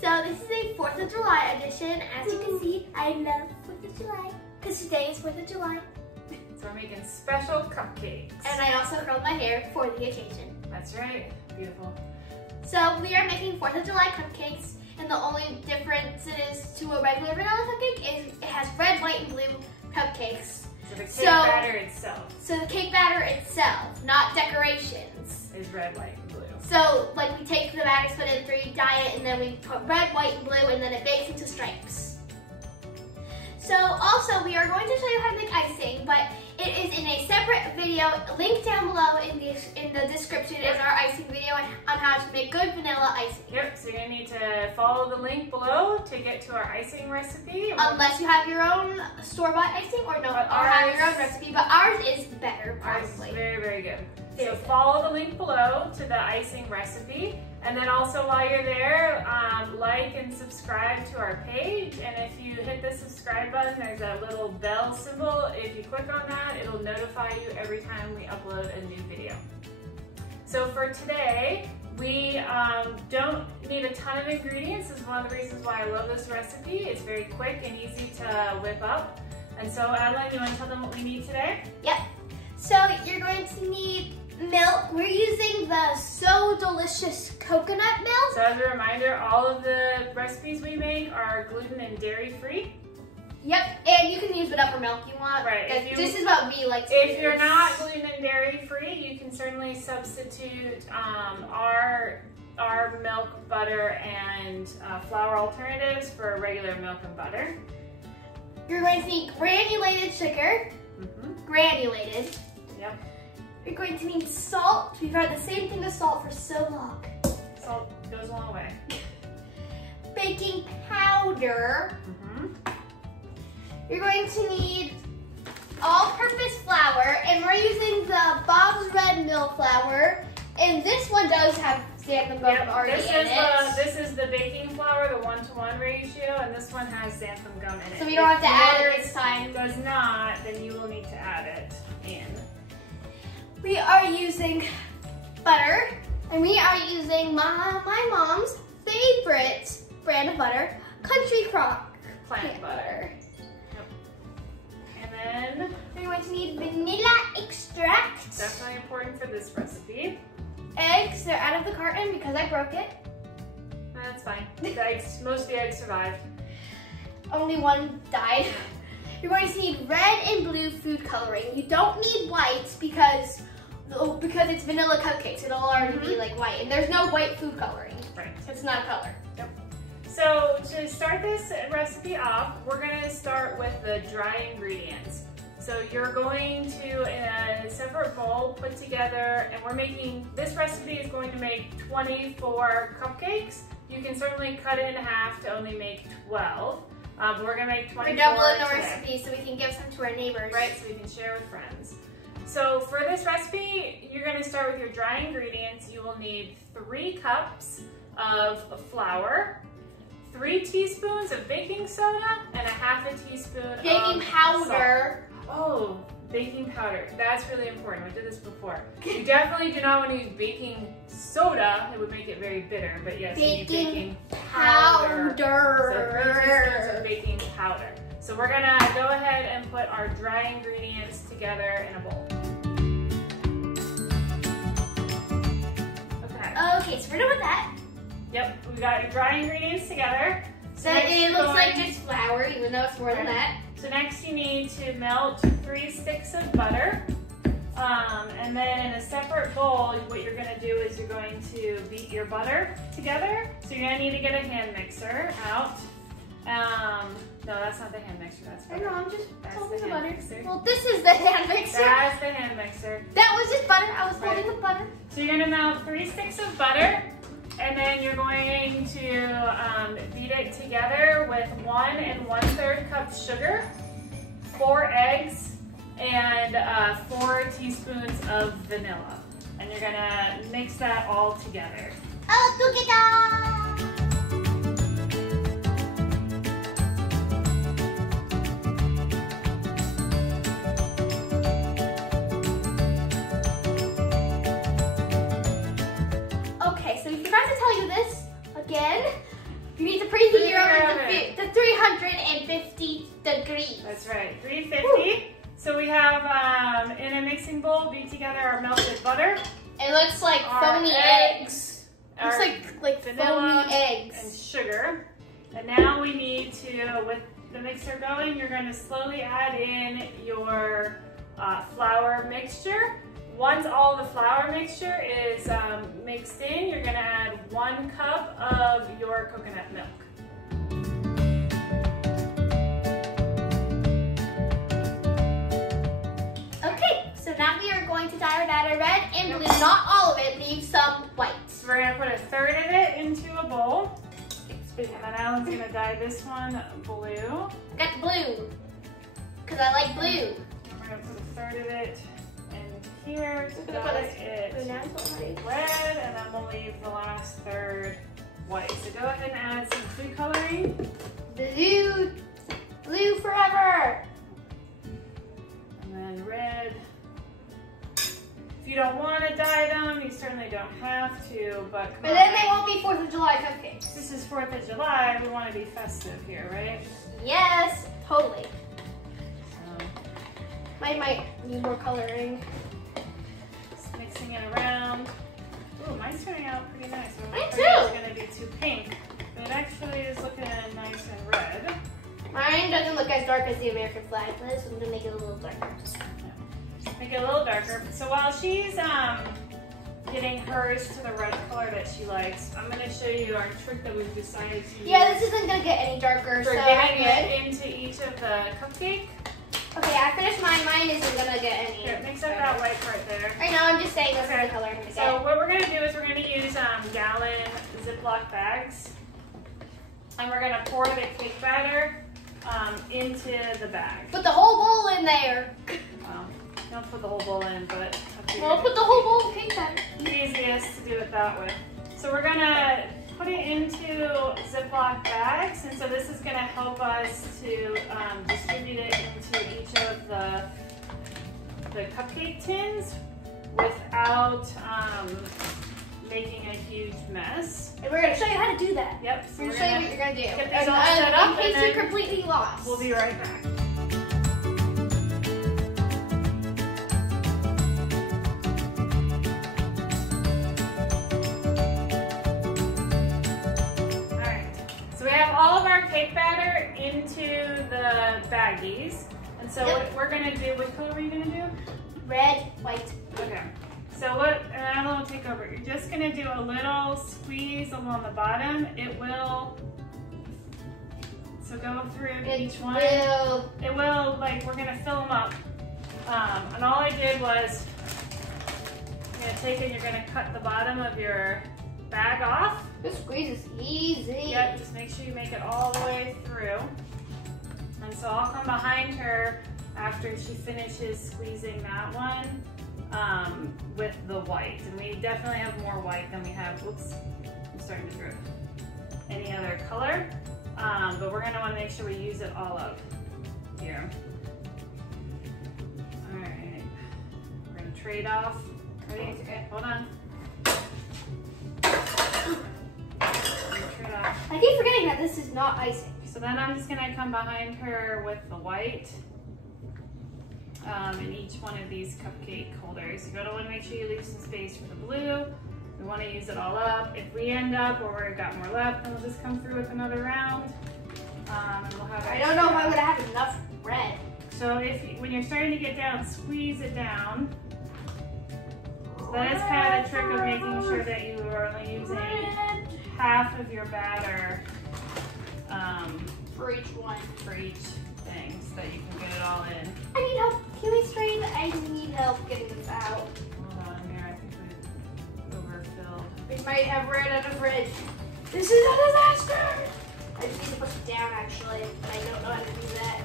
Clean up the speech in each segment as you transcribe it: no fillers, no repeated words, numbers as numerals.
So this is a 4th of July edition. As you can see, I love 4th of July because today is 4th of July. So we're making special cupcakes. And I also curled my hair for the occasion. That's right. Beautiful. So we are making 4th of July cupcakes, and the only difference to a regular vanilla cupcake is it has red, white, and blue cupcakes. So the cake batter itself. So the cake batter itself, not decorations. Is red, white, and blue. So like we take the batter, put it in 3, dye it, and then we put red, white, and blue, and then it bakes into stripes. So also we are going to show you how to make icing, but it is in a separate video. Link down below in the description is our icing video on how to make good vanilla icing. Yep, so you're going to need to follow the link below to get to our icing recipe. Unless you have your own store-bought icing or have your own recipe, but ours is better, probably. Ours is very, very good. So follow the link below to the icing recipe. And then also while you're there, like and subscribe to our page. And if you hit the subscribe button, there's a little bell symbol. If you click on that, it'll notify you every time we upload a new video. So for today, we don't need a ton of ingredients. This is one of the reasons why I love this recipe. It's very quick and easy to whip up. And so Adeline, you want to tell them what we need today? Yep. So you're going to need milk. We're using the So Delicious coconut milk. So as a reminder, all of the recipes we make are gluten and dairy free. Yep, and you can use whatever milk you want. Right. This is what we like to use. If you're not gluten and dairy free, you can certainly substitute our milk, butter, and flour alternatives for regular milk and butter. You're going to need granulated sugar. Granulated. Yep. You're going to need salt. We've had the same thing as salt for so long. Salt goes a long way. Baking powder. You're going to need all-purpose flour, and we're using the Bob's Red Mill flour. And this one does have xanthan gum already in it. This is the baking flour, the 1-to-1 ratio, and this one has xanthan gum in it. So we don't have to add it this time. If it does not, then you will need to add it in. We are using butter, and we are using my mom's favorite brand of butter, Country Crock plant butter. Yep. And then we're going to need vanilla extract. Definitely important for this recipe. Eggs, they're out of the carton because I broke it. That's fine. Most of the eggs survived. Only one died. You're going to need red and blue food coloring. You don't need white because it's vanilla cupcakes. It'll already be like white, and there's no white food coloring. Right. It's not a color. Yep. So to start this recipe off, we're going to start with the dry ingredients. So you're going to, in a separate bowl, put together, and this recipe is going to make 24 cupcakes. You can certainly cut it in half to only make 12. But we're going to make 24 We're doubling the today. recipe so we can give some to our neighbors. Right, so we can share with friends. So for this recipe, you're going to start with your dry ingredients. You will need 3 cups of flour, 3 teaspoons of baking soda, and a ½ teaspoon of baking powder. Salt. Oh, baking powder. That's really important. We did this before. You definitely do not want to use baking soda. It would make it very bitter. But yes, you need baking powder. So 3 teaspoons of baking powder. So we're going to go ahead and put our dry ingredients together in a bowl. Okay, so we're done with that. Yep, we got your dry ingredients together. So it looks like just flour, even though it's more than that. So next you need to melt 3 sticks of butter. And then in a separate bowl, what you're going to do is you're going to beat your butter together. So you're going to need to get a hand mixer out. No, that's not the hand mixer. That's butter. I know, I'm just holding the butter. Mixer. Well, this is the hand mixer. That's the hand mixer. That was just butter. I was holding the butter. So you're going to melt 3 sticks of butter. And then you're going to beat it together with 1 1/3 cups sugar, 4 eggs, and 4 teaspoons of vanilla. And you're gonna mix that all together. Okay, so we forgot to tell you this again. You need degrees. That's right, 350. So we have, in a mixing bowl, beat together our melted butter. It looks like foamy eggs. It looks like vanilla foamy eggs. and sugar. And now we need to, with the mixer going, you're going to slowly add in your flour mixture. Once all the flour mixture is mixed in, you're going to add 1 cup of your coconut milk. Okay, so now we are going to dye our batter red and blue. Not all of it, leave some white. So we're going to put a third of it into a bowl. And then Alan's going to dye this one blue. Got the blue, because I like blue. And we're going to put a third of it in here to dye it red, and then we'll leave the last third white. So go ahead and add some food coloring. Blue, blue forever. And then red. If you don't want to dye them, you certainly don't have to, but But then they won't be 4th of July cupcakes. This is 4th of July, we want to be festive here, right? Yes, totally. So, Mine might need more coloring. just mixing it around. Ooh, mine's turning out pretty nice. Mine too. too. It's going to be too pink, but it actually is looking nice and red. Mine doesn't look as dark as the American flag, but I'm going to make it a little darker. Make it a little darker. So while she's getting hers to the red color that she likes, I'm going to show you our trick that we've decided to use. Yeah, this isn't going to get any darker, For so getting I'm it into each of the cupcake. Okay, I finished mine. Mine isn't going to get any. Here, mix up that white part there. I know, I'm just saying this is the color I'm going to So get. what we're going to do is we're going to use gallon Ziploc bags. And we're going to pour the cake batter into the bag. Put the whole bowl in there. Don't put the whole bowl in, but Well, put the whole bowl of cake batter. easiest to do it that way. So we're gonna put it into Ziploc bags, and so this is gonna help us to distribute it into each of the cupcake tins without making a huge mess. And we're going to show you how to do that. Yep. So We're going to show you what you're going to do. get these all set up, in case and you're then completely lost. we'll be right back. All of our cake batter into the baggies. And so what we're gonna do, what color are you gonna do? Red, white. Okay. So what, and I will take over. You're just gonna do a little squeeze along the bottom. It will, so go through each one. It will, like, we're gonna fill them up. And all I did was, you're gonna take it, you're gonna cut the bottom of your bag off. This squeeze is easy. Yep, just make sure you make it all the way through. And so I'll come behind her after she finishes squeezing that one with the white. And we definitely have more white than we have, oops, I'm starting to drip, any other color. But we're gonna wanna make sure we use it all up here. All right, we're gonna trade off. Ready? Okay, hold on. I keep forgetting that this is not icing. So then I'm just gonna come behind her with the white in each one of these cupcake holders. You're gonna wanna make sure you leave some space for the blue. We wanna use it all up. If we end up where we've got more left, then we'll just come through with another round. And we'll have I don't know if I'm gonna have enough red. So when you're starting to get down, squeeze it down. So that is kind of the trick of making sure that you are only using half of your batter for each one. For each thing, so that you can get it all in. I need help. Can we strain? I need help getting this out. Hold on here, I think we overfilled. We might have red out of red. This is a disaster. I just need to push it down actually, but I don't know how to do that.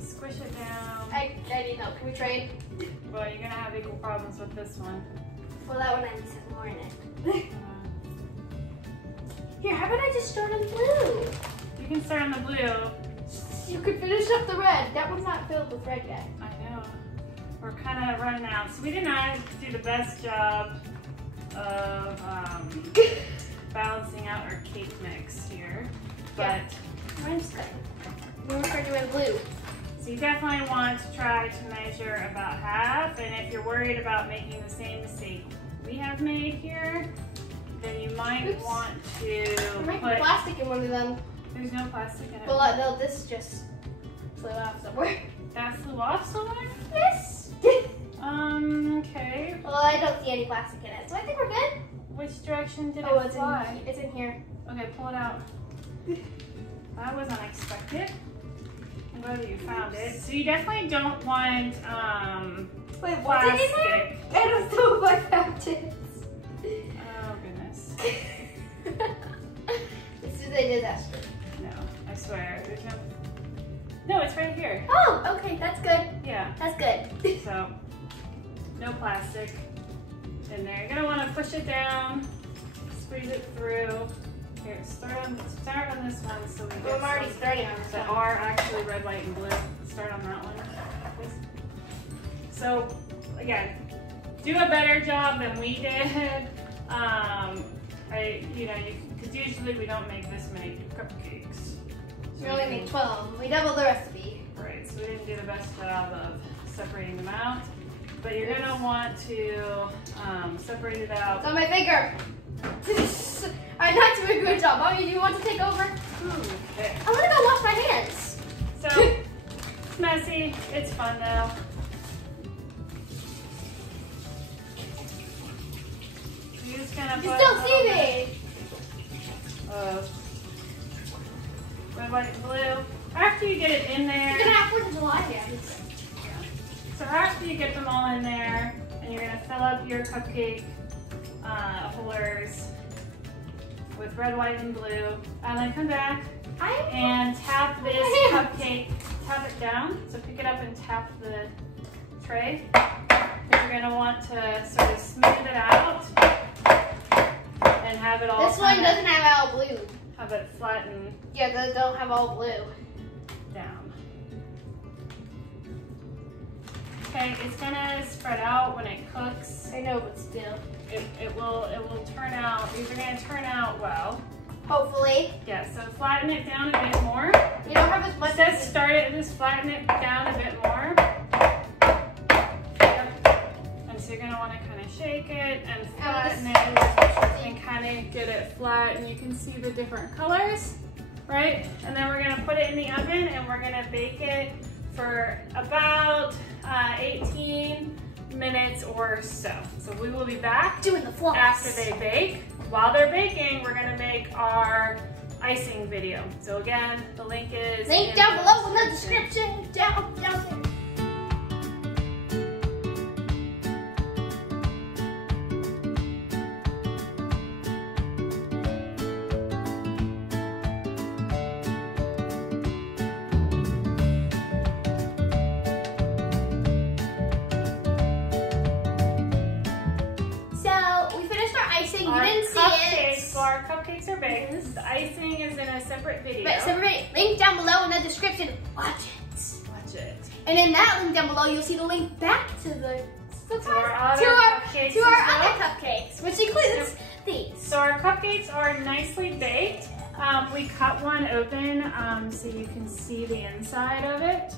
Squish it down. I need help. Can we trade? Well, you're gonna have equal problems with this one. Well, that one I need some more in it. Here, how about I just start on blue? You can start on the blue. You could finish up the red. That one's not filled with red yet. I know. we're kind of running out. So we did not do the best job of balancing out our cake mix here, but mine's good. We're doing blue. so you definitely want to try to measure about half, and if you're worried about making the same mistake we have made here, then you might want to there might be plastic in one of them. There's no plastic in it. Well, no, this just flew off somewhere. That flew off somewhere? Yes. Okay. Well, I don't see any plastic in it, so I think we're good. Which direction did Oh, it fly? it's in here. Okay, pull it out. That was unexpected. I'm glad that you found it. So you definitely don't want Wait, what's plastic. it in there? I don't know if I found it. Oh goodness. As soon as I did that. No, I swear. There's no. No, it's right here. Oh, okay, that's good. Yeah. That's good. So no plastic in there. You're gonna want to push it down, squeeze it through. Here, start on this one so we get I'm already some starting on this that one. are actually red, white, and blue. Start on that one, please. So again, do a better job than we did. Because usually we don't make this many cupcakes. We only made 12. We doubled the recipe. Right, so we didn't do the best job of separating them out. But you're gonna want to separate it out. It's on my finger. I'm not doing a good job. Mommy, do you want to take over? Okay. I want to go wash my hands. So, it's messy. It's fun though. You're just gonna You put still a see little me. bit of red, white, and blue. After you get it in there. You're gonna have 4th of July hands. So after you get them all in there, and you're gonna fill up your cupcake holders with red, white, and blue, and then come back and tap this cupcake, tap it down. So pick it up and tap the tray. You're gonna want to sort of smooth it out and have it all. This one doesn't have all blue. Have it flatten. Yeah, they don't have all blue. Down. Okay, it's gonna spread out when it cooks. I know, but still. It will turn out. These are gonna turn out well. Hopefully. Yeah. So flatten it down a bit more. You don't have as much. Just start it. Just flatten it down a bit more. And so you're gonna want to kind of shake it and flatten it and kind of get it flat. And you can see the different colors, right? And then we're gonna put it in the oven and we're gonna bake it for about 18 minutes or so. So we will be back Doing the floss. after they bake. While they're baking, we're gonna make our icing video. So again, the link is down below in the description. Down there. Our cupcakes are baked. The icing is in a separate video. Right, separate. Link down below in the description. Watch it. Watch it. And in that link down below, you'll see the link back to our other cupcakes, which includes these. So our cupcakes are nicely baked. We cut one open so you can see the inside of it.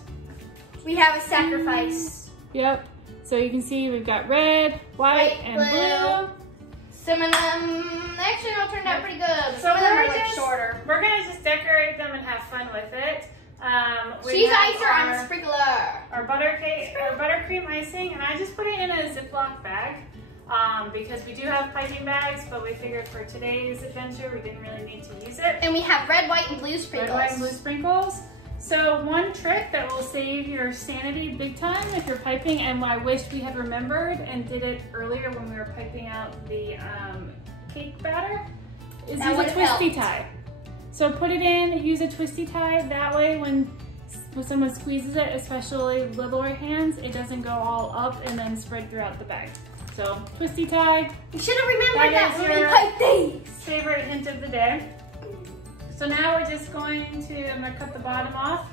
We have a sacrifice. Yep. So you can see we've got red, white, and blue. Some of them actually all turned out pretty good. So we're just shorter. We're gonna just decorate them and have fun with it. She's icer, I'm a sprinkler. Our buttercream icing, and I just put it in a Ziploc bag because we do have piping bags, but we figured for today's adventure we didn't really need to use it. And we have red, white, and blue sprinkles. Red, white, and blue sprinkles. So one trick that will save your sanity big time if you're piping, and I wish we had remembered and did it earlier when we were piping out the cake batter, is use a twisty tie. So put it in, use a twisty tie. That way when someone squeezes it, especially littler hands, it doesn't go all up and then spread throughout the bag. So twisty tie. You should have remembered that when we piped these. Favorite hint of the day. So now we're just going to, I'm gonna cut the bottom off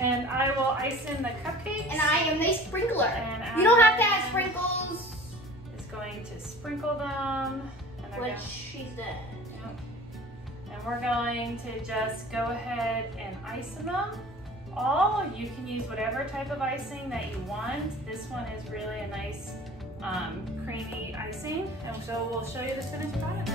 And I will ice in the cupcakes. And I am the sprinkler. And you don't have to add sprinkles. Is going to sprinkle them. And Which she's done. Yep. And we're going to just go ahead and ice them all. You can use whatever type of icing that you want. This one is really a nice creamy icing. And so we'll show you the finished product.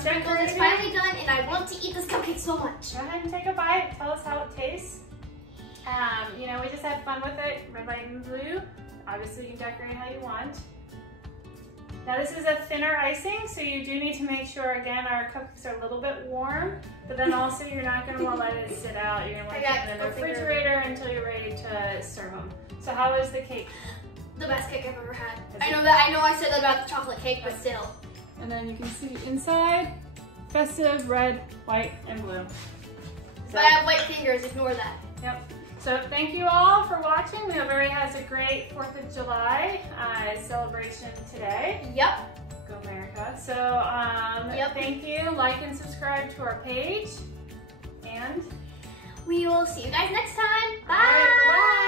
Sprinkles is finally done, and I want to eat this cupcake so much. Go ahead and take a bite. Tell us how it tastes. You know, we just had fun with it. Red, white, and blue. Obviously, you can decorate how you want. Now, this is a thinner icing, so you do need to make sure, again, our cupcakes are a little bit warm, but then also you're not going to want to let it sit out. You're going to want to keep it in the refrigerator until you're ready to serve them. So how is the cake? The best cake I've ever had. I know I said that about the chocolate cake, but still. And then you can see inside, festive, red, white, and blue. But I have white fingers, ignore that. Yep. So thank you all for watching. We hope everybody has a great 4th of July celebration today. Yep. Go America. So thank you. Like and subscribe to our page. And we will see you guys next time. Bye. All right, bye.